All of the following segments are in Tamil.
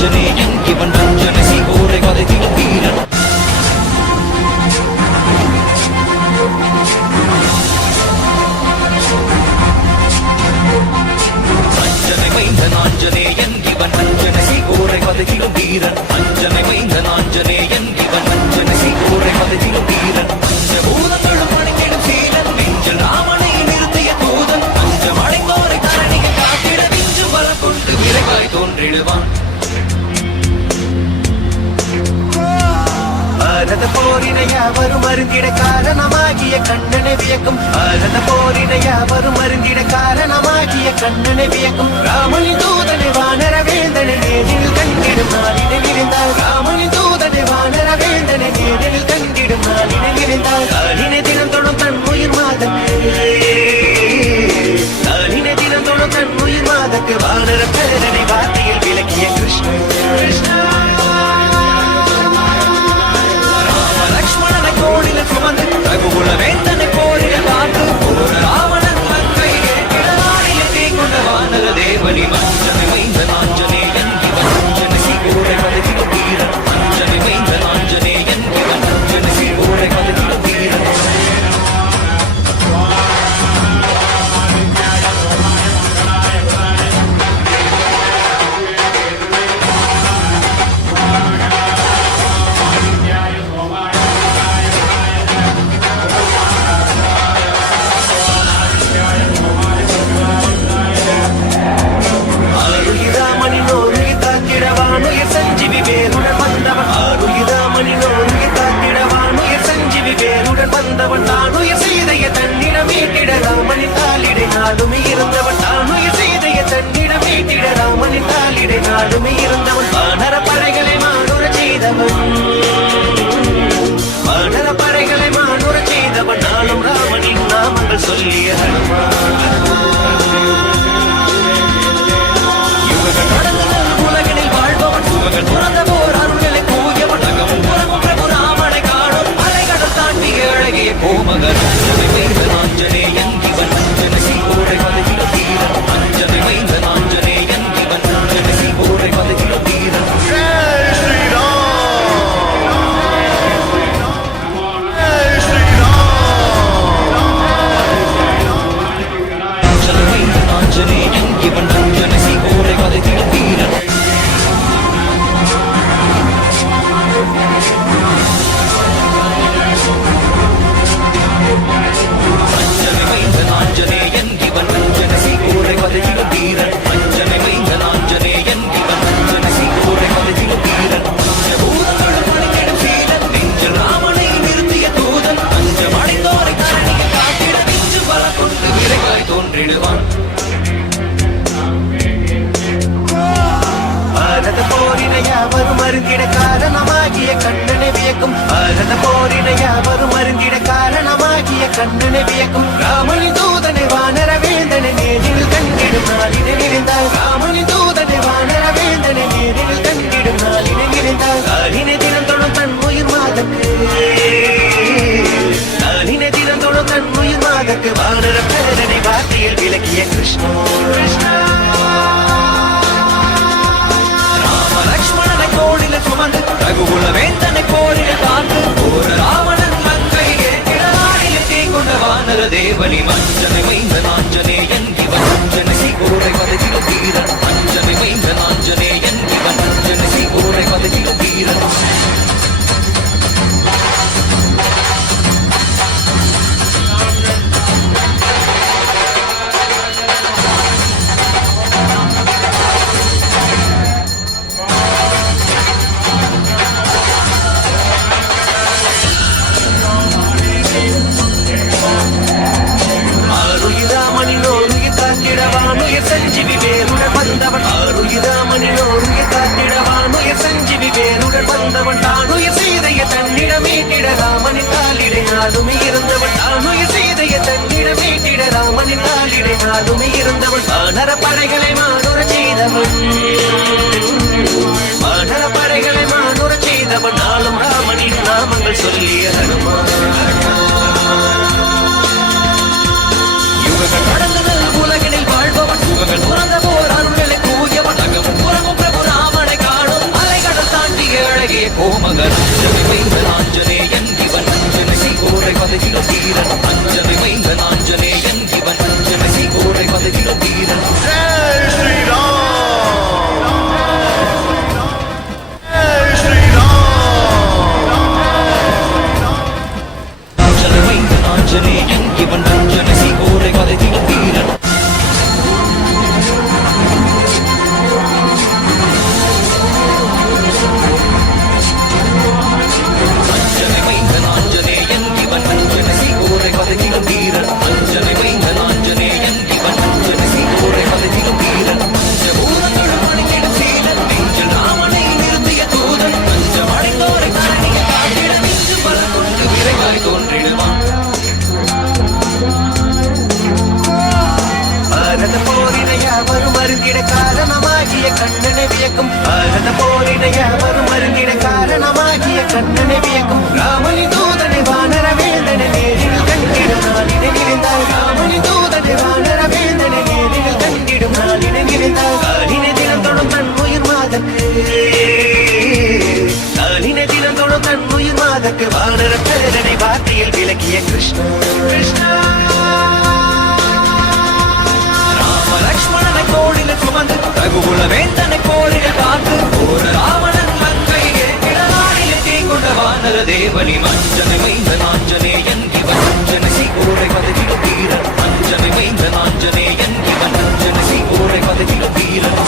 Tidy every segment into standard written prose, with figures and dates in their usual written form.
ஆஞ்சநேயன் இவன் ரஞ்சன சீகோரை வதைத்திடும் வீரன். அஞ்சனை மைந்தன் ஆஞ்சநேயன் இவன் ரஞ்சன சீகோரை வதைத்திடும் வீரன். அஞ்சனை மைந்தன் ஆஞ்சநேயன் இவன் ரஞ்சன சீகோரை வதைத்திடும் வீரன். பூதங்களும் பணித்திடும் சீலன் நெஞ்சில் ராமனை நிறுத்திய தூதன். அஞ்சம் அடைந்தோரை தரணியை காத்திட விஞ்சு பலம் கொண்டு விரைவாய் தோன்றிடுவான். பாரத போரினை யாவரும் அருந்திட காரணமாகிய கண்ணனை வியக்கும். பாரத போரினை யாவரும் அருந்திட காரணமாகிய கண்ணனை வியக்கும். ராமனின் தூதனை வானர வேந்தனை நேரில் கண்டிடும் நாளினை விரிந்தார். ராமனின் தூதனை வானர வேந்தனை நேரில் கண்டிடும் நாளினை விரிந்தார். நாளினை தினம் தொடும் தன் உயிர் மாதக்கு, நாளினை தினம் தொடும் தன் உயிர் மாதக்கு வானர பேரனை வார்த்தையில் விளக்கிய கிருஷ்ணன். கோடில சுமந்து ரகுகுல வேந்தனை போரிட காத்து ராவணன் கையை கிடவாடியை கொண்ட வானர தேவனி. அஞ்சனை மைந்தன் ஆஞ்சநேயன் இவன் அஞ்சன சீகோரை வதைத்திடும் வீரன். அஞ்சனை மைந்தன் ஆஞ்சநேயன் இவன் அஞ்சன சீகோரை வதைத்திடும் வீரன். வந்தவன் தானுயிர் செய்தைய தன்னிடம் மீட்டிட ராமனின் தாளிடை நாடுமே இருந்தவன். தானுயிர் செய்தைய தன்னிடம் மீட்டிட ராமனின் தாளிடை நாடுமே இருந்தவன். வானர படைகளை மானுர செய்தவன், வானர படைகளை மானுர செய்தவன். நாளும் ராமனின் நாமங்கள் சொல்லிய யுகங்கள் நடந்தவன் உலகனில் வாழ்பவன். சுகங்கள் துறந்த போர் அருள்களை கூயவன். அகமும் புறமும் பிரபு ராமனை காணும் அலைகடல் தாண்டி அழகிய கோமகன். அஞ்சனை மைந்தன் ஆஞ்சநேயன் இவன் அஞ்சன சீகோரை வதைத்திடும் வீரன். அஞ்சனை மைந்தன் ஆஞ்சநேயன் இவன் அஞ்சன சீகோரை வதைத்திடும் வீரன். அஞ்சனை மைந்தன் ஆஞ்சநேயன் இவன் அஞ்சன சீகோரை வதைத்திடும் வீரன். அஞ்சனை மைந்தன் ஆஞ்சநேயன் இவன் அஞ்சன சீகோரை வதைத்திடும் வீரன். அஞ்சனை மைந்தன் ஆஞ்சநேயன் இவன் அஞ்சன சீகோரை வதைத்திடும் வீரன். பூதங்களும் பணித்திடும் சீலன் நெஞ்சில் ராமனை நிறுத்திய தூதன். அஞ்சம் அடைந்தோரை தரணியை காத்திட விஞ்சு பலம் கொண்டு விரைவாய் தோன்றிடுவான். பாரத போரினை யாவரும் அருந்திட காரணமாகிய கண்ணனை வியக்கும். பாரத போரினை யாவரும் அருந்திட காரணமாகிய கண்ணனை வியக்கும். ராமனின் தூதனை வானர வேந்தனை நேரில் கண்டிடும் நாளினை விரிந்தார். ராமனின் தூதனை வானர வேந்தனை நேரில் கண்டிடும் நாளினை விரிந்தார். நாளினை தினம் தொடும் தன் உயிர் மாதக்கு, நாளினை தினம் தொடும் தன் உயிர் மாதக்கு வானர பேரனை வார்த்தையில் விளக்கிய கிருஷ்ணன். லக்ஷ்மணனை கோடில சுமந்து ரகுகுல வேந்தனை போரிட காத்து ராவணன் கையை கிடவாடியை கொண்ட வானர தேவனி. அஞ்சனை மைந்தன் ஆஞ்சநேயன் இவன் அஞ்சன சீகோரை வதைத்திடும் வீரன். அஞ்சனை மைந்தன் ஆஞ்சநேயன் இவன் அஞ்சன சீகோரை வதைத்திடும் வீரன். சஞ்சீவி வேருடன் வந்தவன். ஆருயிராமனினோருயிர் காத்திடவானுயிர் சஞ்சீவி வேருடன் வந்தவன். தானுயிர் செய்தைய தன்னிடம் மீட்டிட ராமனின் தாளிடை நாடுமே இருந்தவன். தானுயிர் செய்தைய தன்னிடம் மீட்டிட ராமனின் தாளிடை நாடுமே இருந்தவன். வானர படைகளை மானுர செய்தவன், வானர படைகளை மானுர செய்தவன். நாளும் ராமனின் நாமங்கள் சொல்லிய ஹனுமான். யுகங்கள் கடந்தது உலகினில் வாழ்பவன். சுகங்கள் துறந்த போர் அருள்களை கூயவன். அகமும் புறமும் பிரபு ராமனை காணும் வீரன் அஞ்சனை மைந்தன் ஆஞ்சநேயன் இவன் அஞ்சனை சீகோரை பதவியிலும் வீரன் ஜெய் ஸ்ரீராம் ஜெய் ஸ்ரீராம் அஞ்சனை மைந்தன் ஆஞ்சநேயன் இவன் அஞ்சனை சீகோரை பதவியிலும் வீரன் அஞ்சனை மைந்தன் ஆஞ்சநேயன் இவன் அஞ்சனை சீகோரை பதவியிலும் வீரன் அஞ்சனை மைந்தன் ஆஞ்சநேயன் இவன் அஞ்சனை சீகோரை பதவியிலும் வீரன் பஞ்சபூதங்களும் அணிந்திடும் சீலன் நெஞ்சில் ராமனை நிறுத்திய தூதன் பஞ்சம் அடைந்தோரை பழனிய காட்டிட நெஞ்சு பலம் கொண்டு விரைவாய் தோன்றிடுவான் பாரத போரினைய வரும் மருந்திட காரணமாகிய கண்ணனை வியக்கும் பாரத போரினைய வரும் மருந்திட காரணமாகிய கண்ணனை வியக்கும் ராமனி தூதனை வானர வேந்தனை நேரில் கண்டிடும் நாளினை நிறைந்தாய் ராமனி தூதனை வானர வேந்தனை நேரில் கண்டிடும் நாளினை நிறைந்தாய் காலினை தினம் தொடும் தன் உயிர் மாதக்கு காலினை தினம் தொடும் தன் உயிர் மாதக்கு வானர பேரனை வார்த்தையில் விளக்கிய கிருஷ்ணா கிருஷ்ணா லக்ஷ்மணனை கோடில சுமந்து ரகுகுல வேந்தனை கோடில காத்து போர ராவணன் லங்கை கிடநாடில தீங்கொண்ட வானர தேவனி அஞ்சனை மைந்தன் ஆஞ்சநேயன் இவன் அஞ்சனை சீகோரை பதவியிலும் வீரன் அஞ்சனை மைந்தன் ஆஞ்சநேயன் இவன் அஞ்சனை சீகோரை பதவியிலும் வீரன்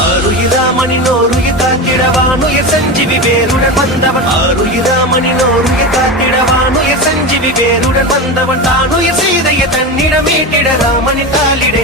ஆருயிராமனின் ஓருயிர் காத்திடவானுயிர் சஞ்சீவி வேருடன் வந்தவன் ஆருயிராமனின் ஓருயிர் காத்திடவானுயிர் சஞ்சீவி வேருடன் வந்தவன் தானுயிர் செய்தைய தன்னிடம் மீட்டிட ராமனின் தாளிடை